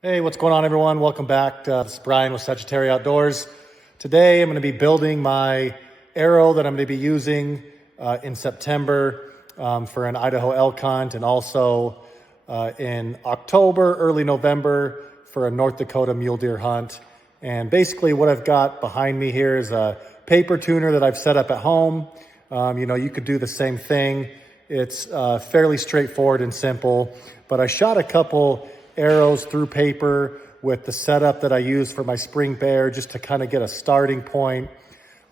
Hey, what's going on, everyone? Welcome back. This is Brian with Sagittarius Outdoors. Today, I'm going to be building my arrow that I'm going to be using in September for an Idaho elk hunt, and also in October, early November for a North Dakota mule deer hunt. And basically what I've got behind me here is a paper tuner that I've set up at home. You could do the same thing. It's fairly straightforward and simple, but I shot a couple arrows through paper with the setup that I use for my spring bear just to kind of get a starting point.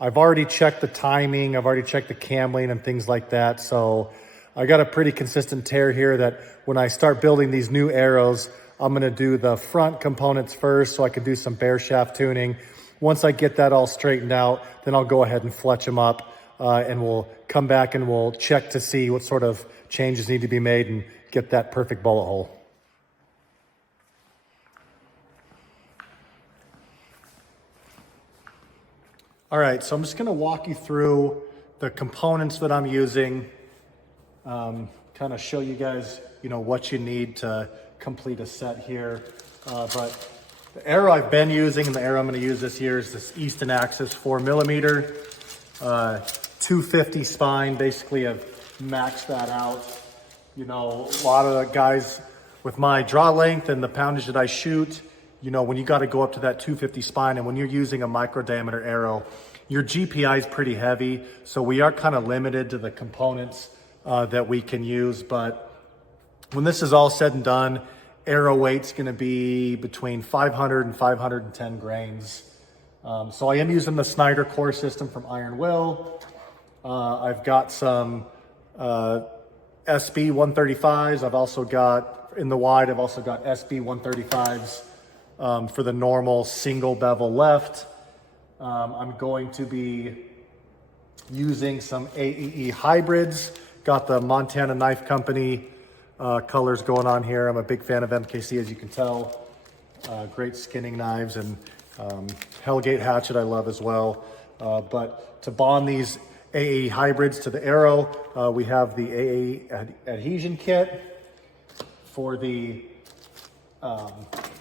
I've already checked the timing, I've already checked the camling and things like that. So I got a pretty consistent tear here that when I start building these new arrows, I'm gonna do the front components first so I can do some bear shaft tuning. Once I get that all straightened out, then I'll go ahead and fletch them up and we'll come back and we'll check to see what sort of changes need to be made and get that perfect bullet hole. All right, so I'm just gonna walk you through the components that I'm using, kind of show you guys, what you need to complete a set here. But the arrow I've been using and the arrow I'm gonna use this year is this Easton Axis 4mm, 250 spine. Basically I've maxed that out. A lot of the guys with my draw length and the poundage that I shoot, when you got to go up to that 250 spine, and when you're using a micro diameter arrow, your GPI is pretty heavy. So we are kind of limited to the components that we can use. But when this is all said and done, arrow weight's going to be between 500 and 510 grains. So I am using the Snyder core system from Iron Will. I've got some SB 135s. I've also got, in the wide, I've also got SB 135s. For the normal single Bevel-Left. I'm going to be using some AEE hybrids. Got the Montana Knife Company colors going on here. I'm a big fan of MKC, as you can tell. Great skinning knives, and Hellgate hatchet I love as well. But to bond these AEE hybrids to the arrow, we have the AEE adhesion kit. For the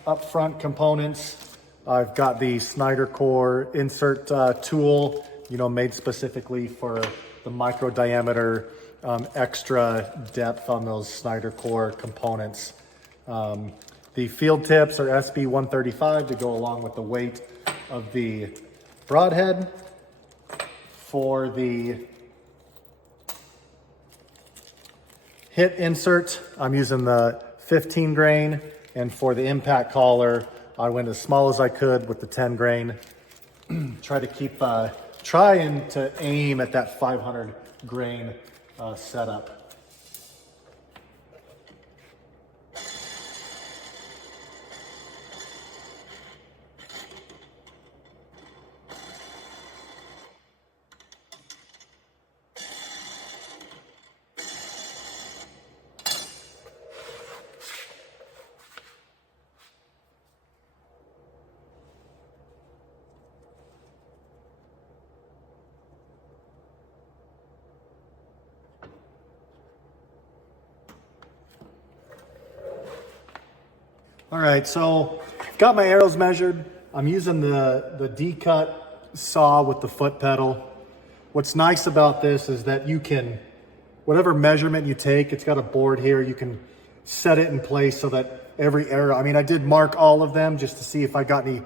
up front components, I've got the Snyder core insert tool, made specifically for the micro diameter extra depth on those Snyder core components. The field tips are SB 135 to go along with the weight of the broadhead. For the hit insert, I'm using the 15 grain. And for the impact collar, I went as small as I could with the 10 grain. Trying to aim at that 500 grain setup. All right, so got my arrows measured. I'm using the D-cut saw with the foot pedal. What's nice about this is that you can, whatever measurement you take, it's got a board here, you can set it in place so that every arrow, I did mark all of them just to see if I got any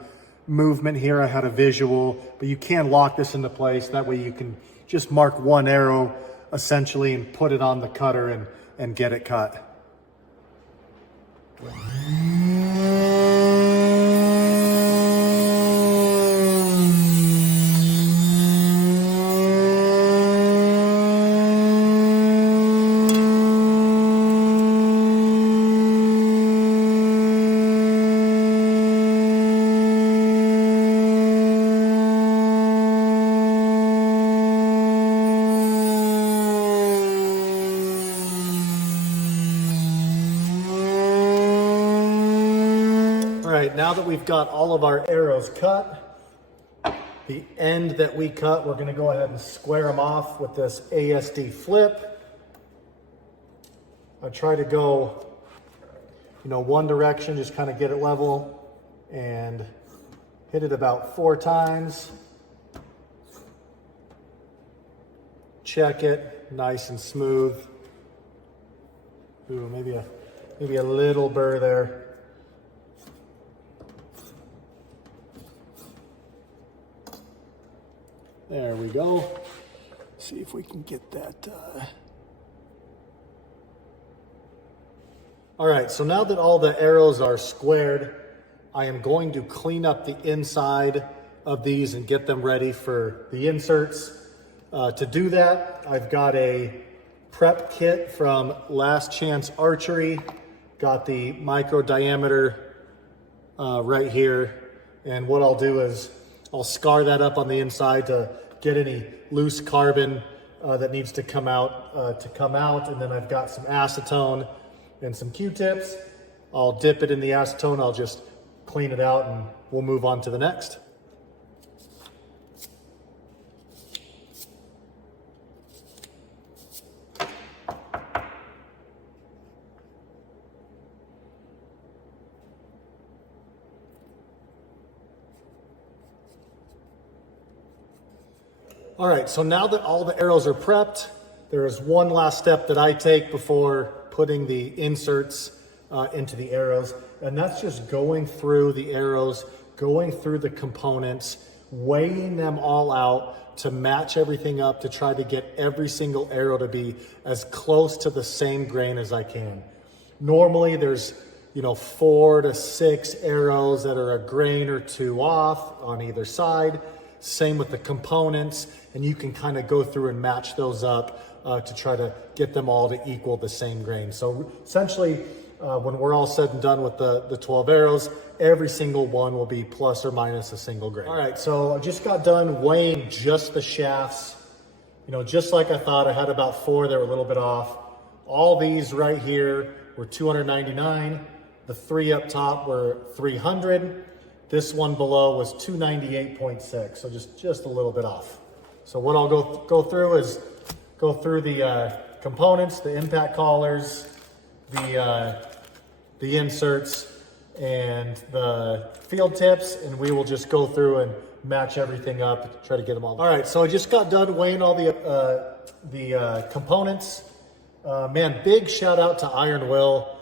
movement here. I had a visual, but you can lock this into place. That way you can just mark one arrow essentially and put it on the cutter and get it cut. All right, now that we've got all of our arrows cut, the end that we cut, we're gonna go ahead and square them off with this ASD flip. I try to go you know, one direction, just kind of get it level and hit it about 4 times. Check it, nice and smooth. Ooh, maybe a little burr there. There we go. See if we can get that. All right, so now that all the arrows are squared, I am going to clean up the inside of these and get them ready for the inserts. To do that, I've got a prep kit from Last Chance Archery. Got the micro diameter right here. And what I'll do is I'll scar that up on the inside to get any loose carbon that needs to come out. And then I've got some acetone and some Q-tips. I'll dip it in the acetone. I'll just clean it out and we'll move on to the next. All right, so now that all the arrows are prepped, there is one last step that I take before putting the inserts into the arrows, and that's just going through the arrows, going through the components, weighing them all out to match everything up to try to get every single arrow to be as close to the same grain as I can. Normally there's 4 to 6 arrows that are a grain or 2 off on either side. Same with the components, and you can kind of go through and match those up to try to get them all to equal the same grain. So essentially, when we're all said and done with the 12 arrows, every single one will be plus or minus a single grain. All right, so I just got done weighing just the shafts. Just like I thought, I had about 4 that were a little bit off. All these right here were 299. The 3 up top were 300. This one below was 298.6, so just a little bit off. So what I'll go through is go through the components, the impact collars, the inserts, and the field tips, and we will just go through and match everything up, try to get them all. All right, so I just got done weighing all the components. Man, big shout out to Iron Will.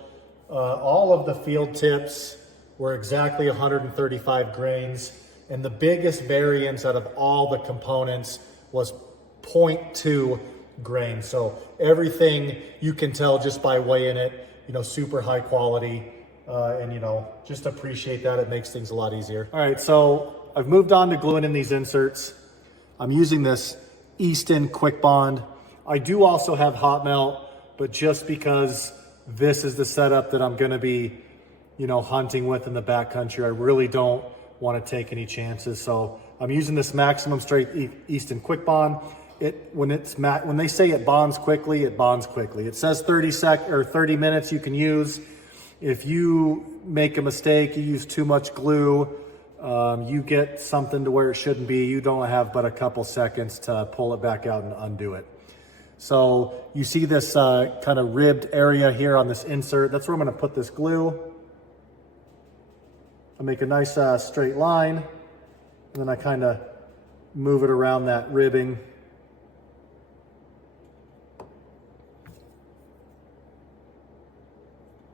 All of the field tips were exactly 135 grains, and the biggest variance out of all the components was 0.2 grains. So everything you can tell just by weighing it, super high quality, and just appreciate that. It makes things a lot easier. All right, so I've moved on to gluing in these inserts. I'm using this Easton Quick Bond. I do also have hot melt, but just because this is the setup that I'm gonna be hunting with in the backcountry, I really don't want to take any chances. So I'm using this maximum straight Easton Quick Bond. When they say it bonds quickly, it bonds quickly. It says 30 minutes you can use. If you make a mistake, you use too much glue, you get something to where it shouldn't be, you don't have but a couple seconds to pull it back out and undo it. So you see this kind of ribbed area here on this insert. That's where I'm going to put this glue. I make a nice straight line, and then I kind of move it around that ribbing.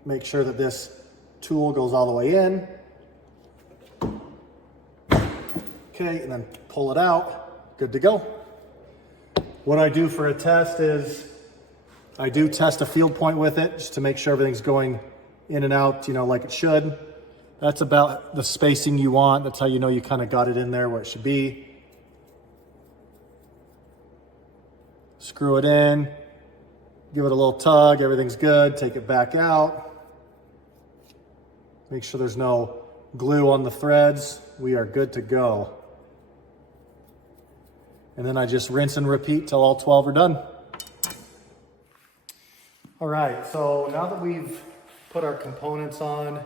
Make sure that this tool goes all the way in. Okay, and then pull it out. Good to go. What I do for a test is I do test a field point with it just to make sure everything's going in and out, like it should. That's about the spacing you want. That's how you know you kind of got it in there where it should be. Screw it in, give it a little tug, everything's good, take it back out. Make sure there's no glue on the threads. We are good to go. And then I just rinse and repeat till all 12 are done. All right, so now that we've put our components on,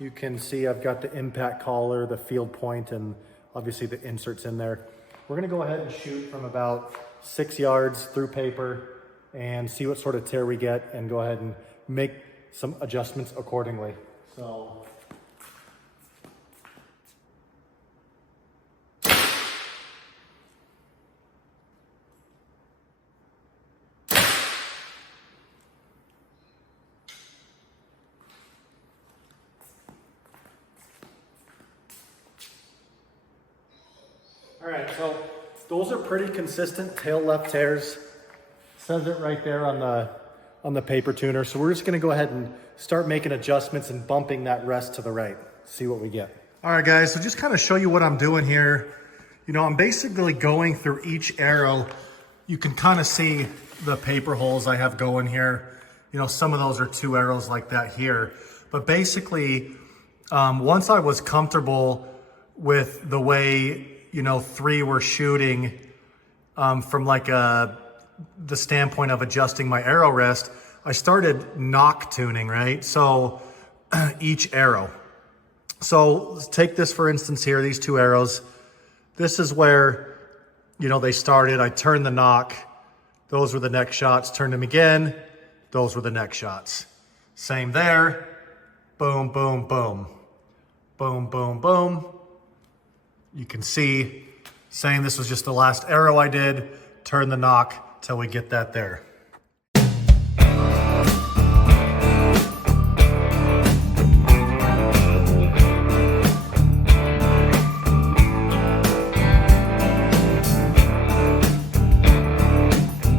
you can see I've got the impact collar, the field point, and obviously the inserts in there. We're gonna go ahead and shoot from about 6 yards through paper and see what sort of tear we get, and go ahead and make some adjustments accordingly. So. All right, so those are pretty consistent tail left tears. Says it right there on the paper tuner. So we're just gonna go ahead and start making adjustments and bumping that rest to the right. See what we get. All right, guys, so just kind of show you what I'm doing here. You know, I'm basically going through each arrow. You can kind of see the paper holes I have going here. You know, some of those are 2 arrows like that here. But basically, once I was comfortable with the way, you know, 3 were shooting from like the standpoint of adjusting my arrow rest, I started knock tuning, right? So each arrow. So let's take this for instance here, these 2 arrows. This is where, you know, they started. I turned the knock. Those were the next shots. Turned them again. Those were the next shots. Same there. Boom, boom, boom. Boom, boom, boom. You can see, saying this was just the last arrow I did, turn the knock till we get that there.